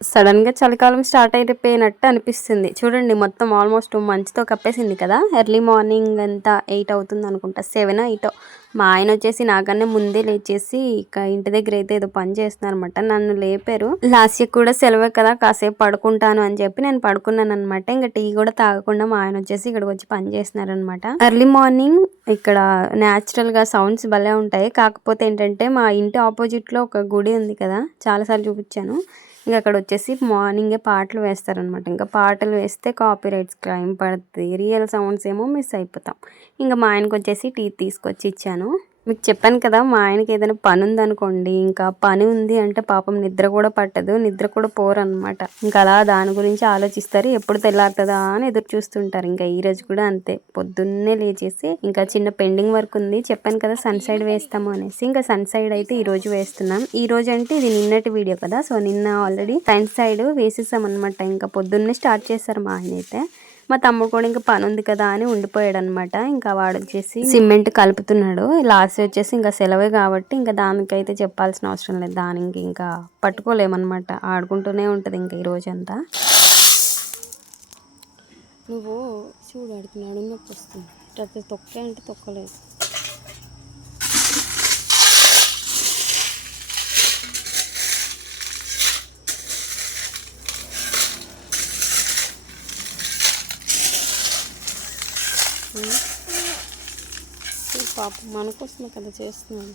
సడన్గా చలికాలం స్టార్ట్ అయిపోయినట్టు అనిపిస్తుంది. చూడండి మొత్తం ఆల్మోస్ట్ మంచుతో కప్పేసింది కదా? ఎర్లీ మార్నింగ్ అంతా ఎయిట్ అవుతుంది అనుకుంటా. Seven eight. మా ఆయన వచ్చేసి నాకన్నా ముందే లేచేసి ఇక ఇంటి దగ్గర అయితే ఏదో పని చేస్తున్నారు అనమాట నన్ను లేపారు. లాస్ట్ ఇయర్ కూడా సెలవే కదా కాసేపు పడుకుంటాను అని చెప్పి నేను పడుకున్నాను అనమాట ఇంకా టీ కూడా తాగకుండా మా ఆయన వచ్చేసి ఇక్కడికి వచ్చి పని చేస్తున్నారనమాట ఎర్లీ మార్నింగ్ ఇక్కడ న్యాచురల్గా సౌండ్స్ భలే ఉంటాయి. కాకపోతే ఏంటంటే మా ఇంటి ఆపోజిట్లో ఒక గుడి ఉంది కదా? చాలాసార్లు చూపించాను. ఇంకా అక్కడ వచ్చేసి మార్నింగే పాటలు వేస్తారనమాట ఇంకా పాటలు వేస్తే కాపీ రైట్స్ క్లైమ్ పడుతుంది రియల్ సౌండ్స్ ఏమో మిస్ అయిపోతాం. ఇంకా మా ఆయనకు వచ్చేసి టీ తీసుకొచ్చి ఇచ్చాను. మీకు చెప్పాను కదా మా ఆయనకి ఏదైనా పని ఉందనుకోండి ఇంకా పని ఉంది అంటే పాపం నిద్ర కూడా పట్టదు నిద్ర కూడా పోరు అనమాట ఇంకా అలా దాని గురించి ఆలోచిస్తారు ఎప్పుడు తెల్లారుతుందా అని ఎదురు చూస్తుంటారు. ఇంకా ఈ రోజు కూడా అంతే పొద్దున్నే లేచేసి ఇంకా చిన్న పెండింగ్ వర్క్ ఉంది చెప్పాను కదా సన్ సైడ్ వేస్తాము అనేసి. ఇంకా సన్ సైడ్ అయితే ఈ రోజు వేస్తున్నాం. ఈ రోజు అంటే ఇది నిన్నటి వీడియో కదా సో నిన్న ఆల్రెడీ సన్ సైడ్ వేసేసాం అనమాట ఇంకా పొద్దున్నే స్టార్ట్ చేశారు మా ఆయన అయితే. మా తమ్ముడు కూడా ఇంకా పని ఉంది కదా అని ఉండిపోయాడు అనమాట ఇంకా వాడు వచ్చేసి సిమెంట్ కలుపుతున్నాడు. లాస్ట్ వచ్చేసి ఇంకా సెలవే కాబట్టి ఇంకా దానికైతే చెప్పాల్సిన అవసరం లేదు. దానికి ఇంకా పట్టుకోలేమన్నమాట ఆడుకుంటూనే ఉంటుంది ఇంకా ఈ రోజంతా. నువ్వు చూడు ఆడుతున్నాడు నొప్పి వస్తుంది. తొక్కే అంటే తొక్కలేదు. పాప మన కోసమే కదా చేస్తున్నాను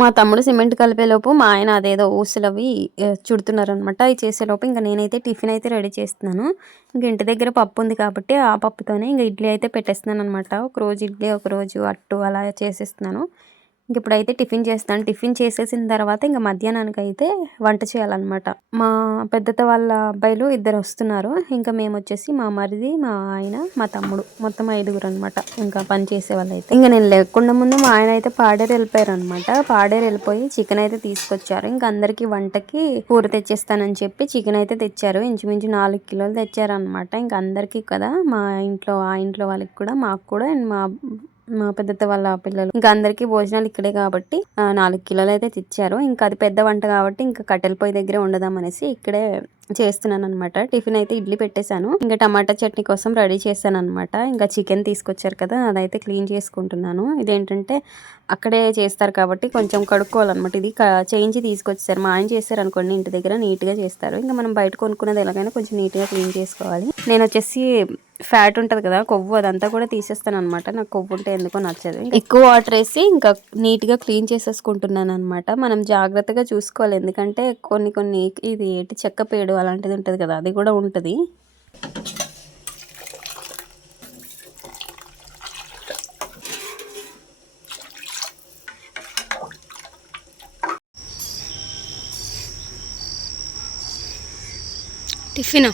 మా తమ్ముడు సిమెంట్ కలిపేలోపు మా ఆయన అదేదో ఊసులవి చుడుతున్నారనమాట అవి చేసేలోపు ఇంకా నేనైతే టిఫిన్ అయితే రెడీ చేస్తున్నాను. ఇంక ఇంటి దగ్గర పప్పు ఉంది కాబట్టి ఆ పప్పుతోనే ఇంకా ఇడ్లీ అయితే పెట్టేస్తున్నాను అనమాట ఒక రోజు ఇడ్లీ ఒకరోజు అట్టు అలా చేసేస్తున్నాను. ఇప్పుడైతే టిఫిన్ చేస్తాను. టిఫిన్ చేసేసిన తర్వాత ఇంకా మధ్యాహ్నానికి అయితే వంట చేయాలన్నమాట. మా పెద్దత వాళ్ళ అబ్బాయిలు ఇద్దరు వస్తున్నారు. ఇంకా మేము వచ్చేసి మా మరిది మా ఆయన మా తమ్ముడు మొత్తం ఐదుగురు అనమాట ఇంకా పని చేసే వాళ్ళు అయితే ఇంకా నేను లేకుండా ముందు మా ఆయన అయితే పాడేరు వెళ్ళిపోయారు అనమాట పాడేరు వెళ్ళిపోయి చికెన్ అయితే తీసుకొచ్చారు. ఇంకా అందరికి వంటకి కూర తెచ్చేస్తానని చెప్పి చికెన్ అయితే తెచ్చారు. ఇంచుమించు నాలుగు కిలోలు తెచ్చారు అనమాట ఇంకా అందరికీ కదా మా ఇంట్లో ఆ ఇంట్లో వాళ్ళకి కూడా మాకు కూడా అండ్ మా మా పెద్దత్త వాళ్ళ పిల్లలు. ఇంకా అందరికీ భోజనాలు ఇక్కడే కాబట్టి నాలుగు కిలోలు అయితే తెచ్చారు. ఇంకా అది పెద్ద వంట కాబట్టి ఇంకా కట్టెల పొయ్యి దగ్గరే ఉండదాం అనేసి ఇక్కడే చేస్తున్నాను అనమాట టిఫిన్ అయితే ఇడ్లీ పెట్టేశాను. ఇంకా టమాటా చట్నీ కోసం రెడీ చేశాను అనమాట ఇంకా చికెన్ తీసుకొచ్చారు కదా అదైతే క్లీన్ చేసుకుంటున్నాను. ఇదేంటంటే అక్కడే చేస్తారు కాబట్టి కొంచెం కడుక్కోవాలన్నమాట. ఇది చేయించి తీసుకొచ్చారు. మా ఆయన చేస్తారు అనుకోండి ఇంటి దగ్గర నీట్గా చేస్తారు. ఇంకా మనం బయట కొనుక్కున్నది ఎలాగైనా కొంచెం నీట్గా క్లీన్ చేసుకోవాలి. నేను వచ్చేసి ఫ్యాట్ ఉంటుంది కదా కొవ్వు అదంతా కూడా తీసేస్తాను అనమాట నాకు కొవ్వు ఉంటే ఎందుకో నచ్చదు. ఎక్కువ వాటర్ వేసి ఇంకా నీట్గా క్లీన్ చేసేసుకుంటున్నాను అనమాట మనం జాగ్రత్తగా చూసుకోవాలి. ఎందుకంటే కొన్ని కొన్ని ఇది ఏంటి చెక్క పేడు అలాంటిది ఉంటుంది కదా అది కూడా ఉంటుంది. టిఫిన్.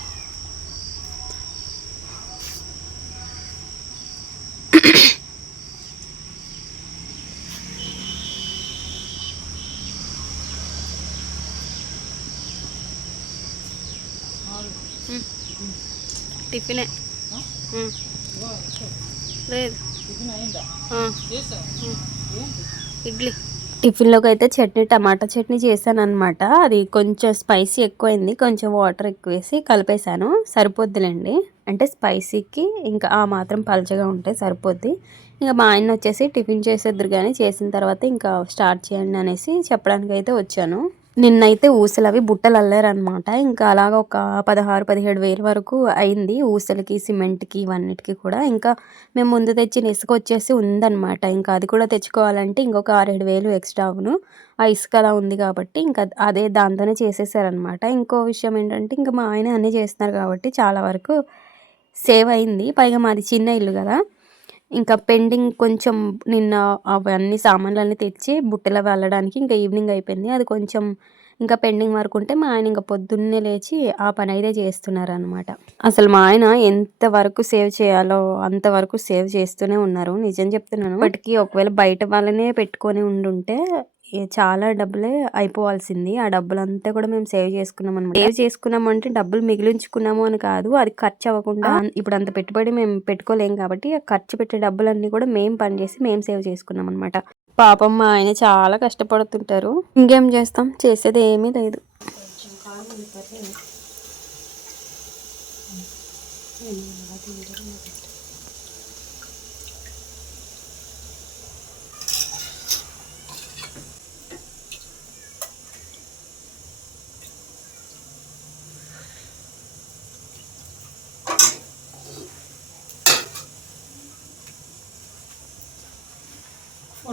టిఫినే. లేదు. ఇడ్లీ. టిఫిన్లోకి అయితే చట్నీ టమాటా చట్నీ చేశాను అనమాట అది కొంచెం స్పైసీ ఎక్కువైంది. కొంచెం వాటర్ ఎక్కువ వేసి కలిపేశాను. సరిపోద్దిలేండి. అంటే స్పైసీకి ఇంకా ఆ మాత్రం పలచగా ఉంటే సరిపోద్ది. ఇంకా మా ఆయన వచ్చేసి టిఫిన్ చేసేద్దరు కానీ చేసిన తర్వాత ఇంకా స్టార్ట్ చేయండి అనేసి చెప్పడానికి అయితే వచ్చాను. నిన్నైతే ఊసలు అవి బుట్టలు అల్లారనమాట ఇంకా అలాగ ఒక పదహారు పదిహేడు వేలు వరకు అయింది ఊసలకి సిమెంట్కి ఇవన్నిటికి కూడా. ఇంకా మేము ముందు తెచ్చిన ఇసుక వచ్చేసి ఉందన్నమాట. ఇంకా అది కూడా తెచ్చుకోవాలంటే ఇంకొక ఆరేడు వేలు ఎక్స్ట్రా అవును. ఆ ఇసుక అలా ఉంది కాబట్టి ఇంకా అదే దాంతోనే చేసేసారనమాట ఇంకో విషయం ఏంటంటే ఇంకా మా ఆయన అన్నీ చేస్తున్నారు కాబట్టి చాలా వరకు సేవ్ అయింది. పైగా మాది చిన్న ఇల్లు కదా. ఇంకా పెండింగ్ కొంచెం నిన్న అవన్నీ సామాన్లన్నీ తెచ్చి బుట్టలో వెళ్ళడానికి ఇంకా ఈవినింగ్ అయిపోయింది. అది కొంచెం ఇంకా పెండింగ్ వర్క్ ఉంటే మా ఆయన ఇంకా పొద్దున్నే లేచి ఆ పని అయితే చేస్తున్నారు అనమాట అసలు మా ఆయన ఎంత వరకు సేవ్ చేయాలో అంతవరకు సేవ్ చేస్తూనే ఉన్నారు. నిజం చెప్తున్నాను. వాటికి ఒకవేళ బయట వాళ్ళనే పెట్టుకొని ఉండుంటే చాలా డబ్బులే అయిపోవాల్సింది. ఆ డబ్బులంతా కూడా మేము సేవ్ చేసుకున్నాం అనమాట సేవ్ చేసుకున్నాం అంటే డబ్బులు మిగిలించుకున్నాము అని కాదు. అది ఖర్చు అవ్వకుండా ఇప్పుడు అంత పెట్టుబడి మేము పెట్టుకోలేం కాబట్టి ఖర్చు పెట్టే డబ్బులన్నీ కూడా మేము పనిచేసి మేము సేవ్ చేసుకున్నాం అనమాట పాపం మా ఆయన చాలా కష్టపడుతుంటారు. ఇంకేం చేస్తాం? చేసేది ఏమీ లేదు.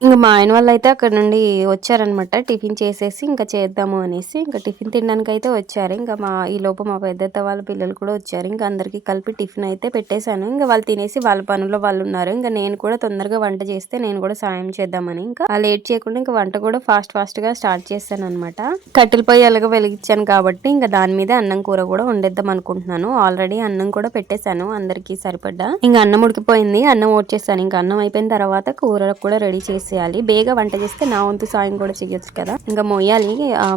ఇంకా మా ఆయన వాళ్ళు అయితే అక్కడ నుండి వచ్చారనమాట. టిఫిన్ చేసేసి ఇంకా చేద్దాము అనేసి ఇంకా టిఫిన్ తినడానికి అయితే వచ్చారు. ఇంకా మా ఈ లోపు మా పెద్దత్త వాళ్ళ పిల్లలు కూడా వచ్చారు. ఇంకా అందరికీ కలిపి టిఫిన్ అయితే పెట్టేశాను. ఇంకా వాళ్ళు తినేసి వాళ్ళ పనుల్లో వాళ్ళు ఉన్నారు. ఇంకా నేను కూడా తొందరగా వంట చేస్తే నేను కూడా సాయం చేద్దామని ఇంకా లేట్ చేయకుండా ఇంకా వంట కూడా ఫాస్ట్ ఫాస్ట్గా స్టార్ట్ చేశాను అనమాట కట్టెల పొయ్యి ఎలాగ వెలిగించాను కాబట్టి ఇంకా దాని మీద అన్నం కూర కూడా వండేద్దాం అనుకుంటున్నాను. ఆల్రెడీ అన్నం కూడా పెట్టేశాను అందరికీ సరిపడ్డా. ఇంకా అన్నం ఉడికిపోయింది. అన్నం ఓడ్చేసాను ఇంకా అన్నం అయిపోయిన తర్వాత కూర కూడా రెడీ చేసి చేసేయాలి. బేగా వంట చేస్తే నా వంతు సాయం కూడా చేయొచ్చు కదా. ఇంకా మోయాలి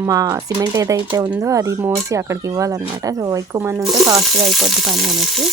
మా సిమెంట్ ఏదైతే ఉందో అది మోసి అక్కడికి ఇవ్వాలన్నమాట. సో ఎక్కువ మంది ఉంటే ఫాస్ట్గా అయిపోద్ది పని అనేసి.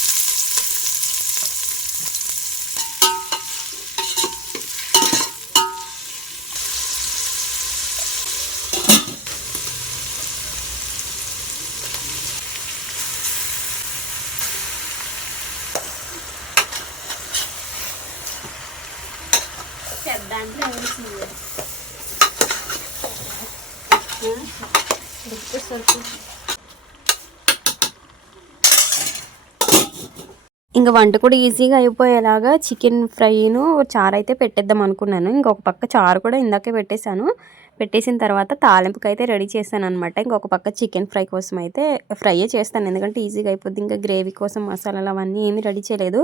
ఇంకా వంట కూడా ఈజీగా అయిపోయేలాగా చికెన్ ఫ్రైను చారు అయితే పెట్టేద్దాం అనుకున్నాను. ఇంకొక పక్క చారు కూడా ఇందాకే పెట్టేశాను. పెట్టేసిన తర్వాత తాలింపుకి అయితే రెడీ చేశాను అనమాట ఇంకొక పక్క చికెన్ ఫ్రై కోసం అయితే ఫ్రై చేస్తాను. ఎందుకంటే ఈజీగా అయిపోద్ది. ఇంకా గ్రేవీ కోసం మసాలాలు అవన్నీ ఏమీ రెడీ చేయలేదు.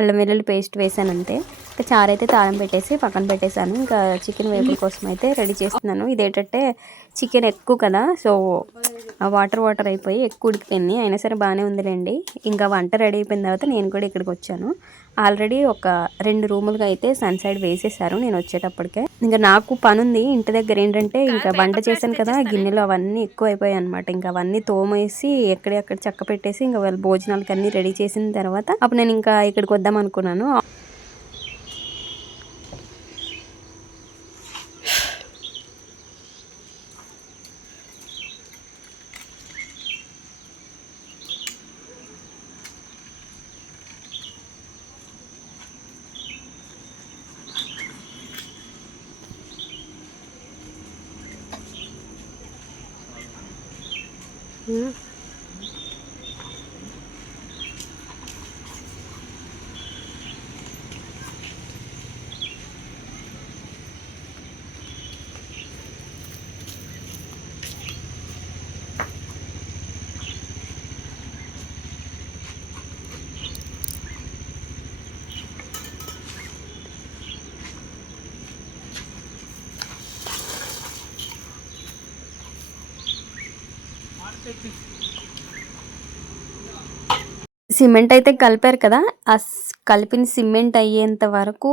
అల్లం వెల్లుల్లి పేస్ట్ వేసాను అంతే ఇంకా చారు అయితే తాళం పెట్టేసి పక్కన పెట్టేశాను. ఇంకా చికెన్ వేపుల కోసం అయితే రెడీ చేస్తున్నాను. ఇదేంటంటే చికెన్ ఎక్కువ కదా సో వాటర్ వాటర్ అయిపోయి ఎక్కువ ఉడికిపోయింది. అయినా సరే బాగానే ఉందిలేండి. ఇంకా వంట రెడీ అయిపోయిన తర్వాత నేను కూడా ఇక్కడికి వచ్చాను. ఆల్రెడీ ఒక రెండు రూములుగా అయితే సన్ సైడ్ వేసేసారు నేను వచ్చేటప్పటికే. ఇంకా నాకు పని ఉంది ఇంటి దగ్గర ఏంటంటే ఇంకా వంట చేశాను కదా గిన్నెలు అవన్నీ ఎక్కువ అయిపోయాయి అనమాట ఇంకా అవన్నీ తోమేసి ఎక్కడెక్కడ చక్క పెట్టేసి ఇంకా వాళ్ళ భోజనాలకి అన్ని రెడీ చేసిన తర్వాత అప్పుడు నేను ఇంకా ఇక్కడికి వద్దాం అనుకున్నాను. 嗯。సిమెంట్ అయితే కలిపారు కదా ఆ కలిపిన సిమెంట్ అయ్యేంత వరకు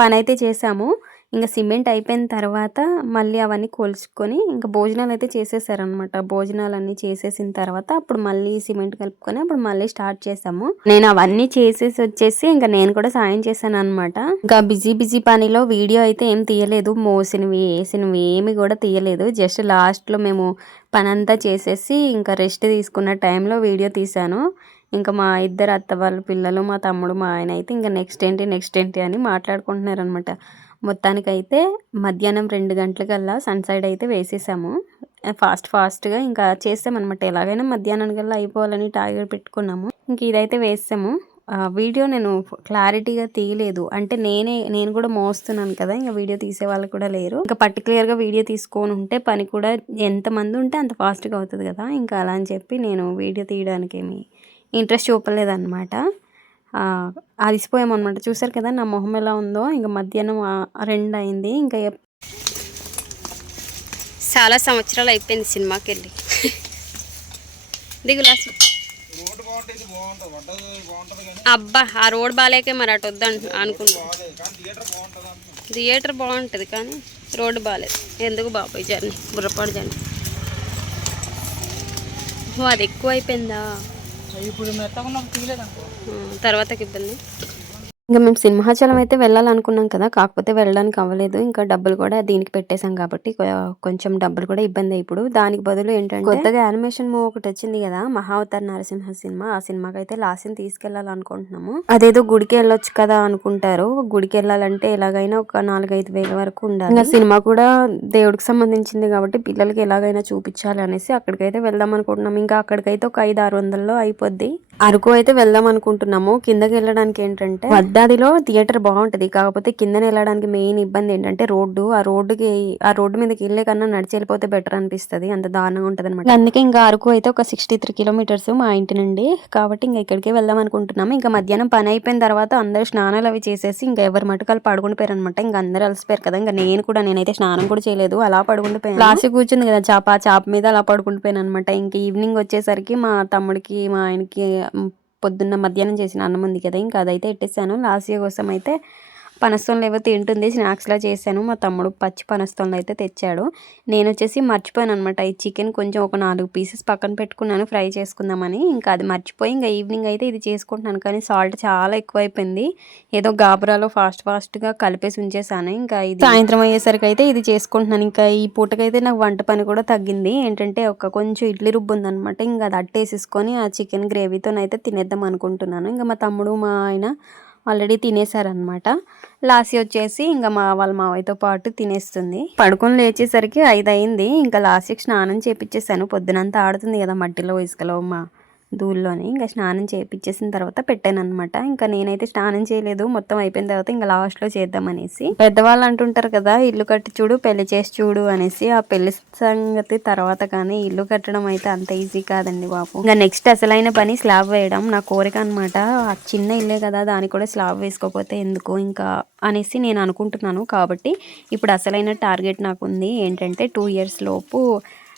పని అయితే చేసాము. ఇంకా సిమెంట్ అయిపోయిన తర్వాత మళ్ళీ అవన్నీ కొలుచుకొని ఇంకా భోజనాలు అయితే చేసేసారనమాట భోజనాలు అన్నీ చేసేసిన తర్వాత అప్పుడు మళ్ళీ సిమెంట్ కలుపుకొని అప్పుడు మళ్ళీ స్టార్ట్ చేసాము. నేను అవన్నీ చేసేసి వచ్చేసి ఇంకా నేను కూడా సాయం చేశాను అనమాట ఇంకా బిజీ బిజీ పనిలో వీడియో అయితే ఏం తీయలేదు. మోసినవి వేసినవి ఏమి కూడా తీయలేదు. జస్ట్ లాస్ట్లో మేము పనంతా చేసేసి ఇంకా రెస్ట్ తీసుకున్న టైంలో వీడియో తీశాను. ఇంకా మా ఇద్దరు అత్త వాళ్ళ పిల్లలు మా తమ్ముడు మా ఆయన అయితే ఇంకా నెక్స్ట్ ఏంటి నెక్స్ట్ ఏంటి అని మాట్లాడుకుంటున్నారు అనమాట మొత్తానికైతే మధ్యాహ్నం రెండు గంటలకల్లా సన్ సైడ్ అయితే వేసేసాము. ఫాస్ట్ ఫాస్ట్గా ఇంకా చేసామన్నమాట. ఎలాగైనా మధ్యాహ్నానికల్లా అయిపోవాలని టార్గెట్ పెట్టుకున్నాము. ఇంక ఇదైతే వేసాము వీడియో నేను క్లారిటీగా తీయలేదు. అంటే నేనే నేను కూడా మోస్తున్నాను కదా ఇంకా వీడియో తీసే వాళ్ళు కూడా లేరు. ఇంకా పర్టికులర్గా వీడియో తీసుకొని ఉంటే పని కూడా ఎంతమంది ఉంటే అంత ఫాస్ట్గా అవుతుంది కదా ఇంకా అలా అని చెప్పి నేను వీడియో తీయడానికి ఏమి ఇంట్రెస్ట్ చూపలేదన్నమాట. ఆ, అలసిపోయామన్నమాట. చూసారు కదా నా మొహం ఎలా ఉందో. ఇంకా మధ్యాహ్నం రెండు అయింది ఇంకా చాలా సంవత్సరాలు అయిపోయింది సినిమాకి వెళ్ళి దిగులాసు అబ్బా ఆ రోడ్ బాగాలేకే మరి అటు వద్దు అనుకున్నా. థియేటర్ బాగుంటుంది కానీ రోడ్డు బాగాలేదు ఎందుకు బాబాయ్ జర్నీ? బుర్రపాడు జర్నీ. ఓ అది ఎక్కువ అయిపోయిందా ఇప్పుడు మెత్తగా తీయలేదు అనుకో తర్వాతకి ఇబ్బంది ఇంకా మేము సింహాచలం అయితే వెళ్ళాలనుకున్నాం కదా కాకపోతే వెళ్ళడానికి అవ్వలేదు. ఇంకా డబ్బులు కూడా దీనికి పెట్టేశాం కాబట్టి కొంచెం డబ్బులు కూడా ఇబ్బంది ఇప్పుడు. దానికి బదులు ఏంటంటే కొత్తగా యానిమేషన్ మూవ్ ఒకటి వచ్చింది కదా మహావతార్ నరసింహ సినిమా ఆ సినిమాకి అయితే లాస్ట్ని తీసుకెళ్ళాలనుకుంటున్నాము అదేదో గుడికి వెళ్ళొచ్చు కదా అనుకుంటారు. గుడికి వెళ్ళాలంటే ఎలాగైనా ఒక నాలుగైదు వేల వరకు ఉండాలి. ఇంకా సినిమా కూడా దేవుడికి సంబంధించింది కాబట్టి పిల్లలకి ఎలాగైనా చూపించాలి అనేసి అక్కడికైతే వెళ్దాం అనుకుంటున్నాం. ఇంకా అక్కడికైతే ఒక ఐదు ఆరు వందల్లో అయిపోద్ది. అరకు అయితే వెళ్దాం అనుకుంటున్నాము. కిందకి వెళ్ళడానికి ఏంటంటే వద్దాదిలో థియేటర్ బాగుంటది. కాకపోతే కిందన వెళ్ళడానికి మెయిన్ ఇబ్బంది ఏంటంటే రోడ్డు. ఆ రోడ్డుకి ఆ రోడ్డు మీదకి వెళ్ళే కన్నా నడిచి వెళ్ళిపోతే బెటర్ అనిపిస్తది. అంత దారుణంగా ఉంటది అనమాట అందుకే ఇంకా అరకు అయితే ఒక సిక్స్టీ త్రీ కిలోమీటర్స్ మా ఇంటి నుండి. కాబట్టి ఇంకా ఇక్కడికే వెళ్దాం అనుకుంటున్నాము. ఇంకా మధ్యాహ్నం పని అయిపోయిన తర్వాత అందరూ స్నానాలు అవి చేసేసి ఇంకా ఎవరి మటుకాలు పడుకుని పోయారు అనమాట ఇంకా అందరూ అలసిపోయారు కదా. ఇంకా నేను కూడా నేనైతే స్నానం కూడా చేయలేదు. అలా పడుకుండిపోయాను లాస్ట్ కూర్చుంది కదా చాప ఆ చాప మీద అలా పడుకుండిపోయాను అనమాట ఇంకా ఈవినింగ్ వచ్చేసరికి మా తమ్ముడికి మా ఆయనకి పొద్దున్న మధ్యాహ్నం చేసిన అన్నం ఉంది కదా ఇంకా అదైతే ఎట్టేసాను లాస్ట్ ఇయర్ కోసం అయితే పనస్తోన్లు ఏవో తింటుంది స్నాక్స్లా చేశాను. మా తమ్ముడు పచ్చి పనస్తోన్లు అయితే తెచ్చాడు. నేను వచ్చేసి మర్చిపోయాను అనమాట ఈ చికెన్ కొంచెం ఒక నాలుగు పీసెస్ పక్కన పెట్టుకున్నాను ఫ్రై చేసుకుందామని. ఇంకా అది మర్చిపోయి ఇంకా ఈవినింగ్ అయితే ఇది చేసుకుంటున్నాను. కానీ సాల్ట్ చాలా ఎక్కువైపోయింది. ఏదో గాబరాలో ఫాస్ట్ ఫాస్ట్గా కలిపేసి ఉంచేసాను ఇంకా ఇది సాయంత్రం అయ్యేసరికి అయితే ఇది చేసుకుంటున్నాను. ఇంకా ఈ పూటకైతే నాకు వంట పని కూడా తగ్గింది. ఏంటంటే ఒక కొంచెం ఇడ్లీ రుబ్బు ఉందనమాట ఇంకా అది అట్టేసేసుకొని ఆ చికెన్ గ్రేవీతోనైతే తినేద్దాం అనుకుంటున్నాను. ఇంకా మా తమ్ముడు మా ఆయన ఆల్రెడీ తినేసారనమాట లాసి వచ్చేసి ఇంకా మా వాళ్ళ మావయ్యతో పాటు తినేస్తుంది. పడుకొని లేచేసరికి ఐదు అయింది ఇంకా లాస్ట్కి స్నానం చేపించేసాను పొద్దునంతా ఆడుతుంది కదా మట్టిలో ఇసుకలో మా ధూళిలోని ఇంకా స్నానం చేయించేసిన తర్వాత పెట్టాను అనమాట ఇంకా నేనైతే స్నానం చేయలేదు. మొత్తం అయిపోయిన తర్వాత ఇంకా లాస్ట్లో చేద్దామనేసి. పెద్దవాళ్ళు అంటుంటారు కదా ఇల్లు కట్టి చూడు పెళ్ళి చేసి చూడు అనేసి. ఆ పెళ్ళి సంగతి తర్వాత కానీ ఇల్లు కట్టడం అయితే అంత ఈజీ కాదండి బాబు. ఇంకా నెక్స్ట్ అసలైన పని స్లాబ్ వేయడం. నా కోరిక అనమాట ఆ చిన్న ఇల్లే కదా దానికి కూడా స్లాబ్ వేసుకోకపోతే ఎందుకు? ఇంకా అనేసి నేను అనుకుంటున్నాను. కాబట్టి ఇప్పుడు అసలైన టార్గెట్ నాకు ఉంది. ఏంటంటే టూ ఇయర్స్ లోపు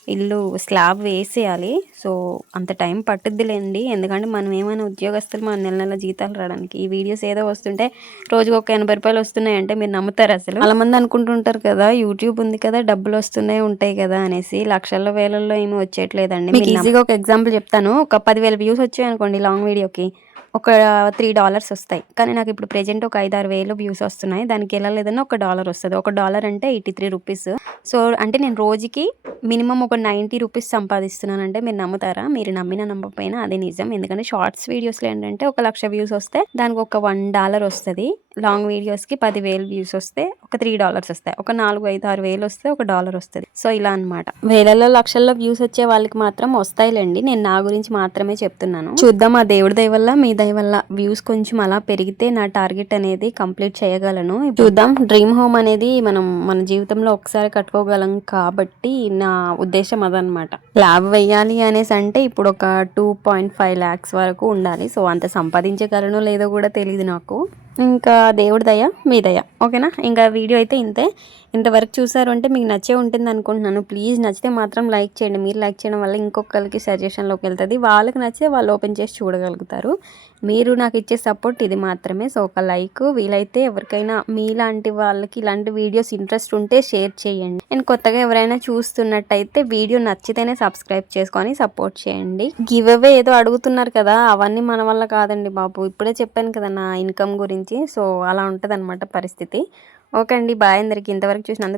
ఇల్లు స్లాబ్ వేసేయాలి. సో అంత టైం పట్టుద్దిలేండి. ఎందుకంటే మనం ఏమైనా ఉద్యోగస్తులు మన నెల నెల జీతాలు రావడానికి ఈ వీడియోస్ ఏదో వస్తుంటే రోజుకి ఒక ఎనభై రూపాయలు వస్తున్నాయి అంటే మీరు నమ్ముతారు అసలు. చాలా మంది అనుకుంటుంటారు కదా యూట్యూబ్ ఉంది కదా డబ్బులు వస్తున్నాయి ఉంటాయి కదా అనేసి. లక్షల్లో వేలల్లో ఏమి వచ్చేట్లేదండి మీకు ఈజీగా ఒక ఎగ్జాంపుల్ చెప్తాను. ఒక పదివేల వ్యూస్ వచ్చాయి అనుకోండి లాంగ్ వీడియోకి ఒక త్రీ డాలర్స్ వస్తాయి. కానీ నాకు ఇప్పుడు ప్రెజెంట్ ఒక ఐదు ఆరు వేలు వ్యూస్ వస్తున్నాయి. దానికి వెళ్ళలేదన్నా ఒక డాలర్ వస్తుంది. ఒక డాలర్ అంటే ఎయిటీ త్రీ రూపీస్ సో అంటే నేను రోజుకి మినిమం ఒక నైంటీ రూపీస్ సంపాదిస్తున్నాను అంటే మీరు నమ్ముతారా? మీరు నమ్మిన నమ్మకపోయినా అదే నిజం. ఎందుకంటే షార్ట్స్ వీడియోస్లో ఏంటంటే ఒక లక్ష వ్యూస్ వస్తే దానికి ఒక వన్ డాలర్ వస్తుంది. లాంగ్ వీడియోస్కి పదివేలు వ్యూస్ వస్తే ఒక త్రీ డాలర్స్ వస్తాయి. ఒక నాలుగు ఐదు ఆరు వేలు వస్తే ఒక డాలర్ వస్తుంది. సో ఇలా అన్నమాట. వేలలో లక్షల్లో వ్యూస్ వచ్చే వాళ్ళకి మాత్రం వస్తాయిలేండి. నేను నా గురించి మాత్రమే చెప్తున్నాను. చూద్దాం ఆ దేవుడి దయ వల్ల మీ దయ వల్ల వ్యూస్ కొంచెం అలా పెరిగితే నా టార్గెట్ అనేది కంప్లీట్ చేయగలను. చూద్దాం. డ్రీమ్ హోమ్ అనేది మనం మన జీవితంలో ఒకసారి కట్టుకోగలం కాబట్టి నా ఉద్దేశం అదనమాట ల్యాబ్ వేయాలి అనేసి అంటే ఇప్పుడు ఒక టూ పాయింట్ ఫైవ్ ల్యాక్స్ వరకు ఉండాలి. సో అంత సంపాదించగలను లేదో కూడా తెలియదు నాకు. ఇంకా దేవుడి దయ మీ దయ. ఓకేనా? ఇంకా వీడియో అయితే ఇంతే. ఇంతవరకు చూసారు అంటే మీకు నచ్చే ఉంటుంది అనుకుంటున్నాను. ప్లీజ్ నచ్చితే మాత్రం లైక్ చేయండి. మీరు లైక్ చేయడం వల్ల ఇంకొకరికి సజెషన్లోకి వెళ్తుంది. వాళ్ళకి నచ్చితే వాళ్ళు ఓపెన్ చేసి చూడగలుగుతారు. మీరు నాకు ఇచ్చే సపోర్ట్ ఇది మాత్రమే. సో ఒక లైక్ వీలైతే ఎవరికైనా మీలాంటి వాళ్ళకి ఇలాంటి వీడియోస్ ఇంట్రెస్ట్ ఉంటే షేర్ చేయండి. నేను కొత్తగా ఎవరైనా చూస్తున్నట్టయితే వీడియో నచ్చితేనే సబ్స్క్రైబ్ చేసుకొని సపోర్ట్ చేయండి. గివ్ అవే ఏదో అడుగుతున్నారు కదా. అవన్నీ మన వల్ల కాదండి బాబు. ఇప్పుడే చెప్పాను కదా నా ఇన్కమ్ గురించి. సో అలా ఉంటుంది పరిస్థితి. ఓకే అండి. బాయ్ అందరికి. ఇంతవరకు చూసినందుకు